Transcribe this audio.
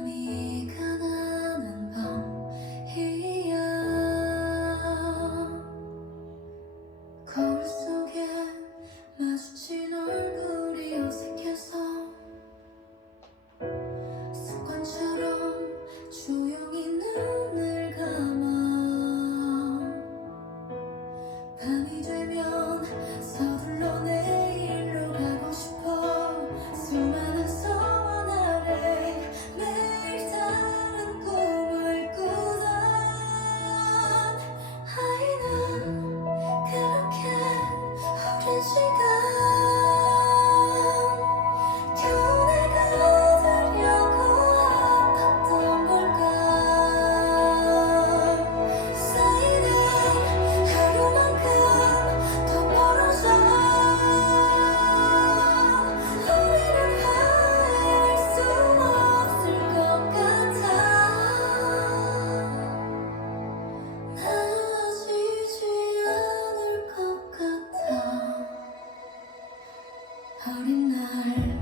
me. 어린 날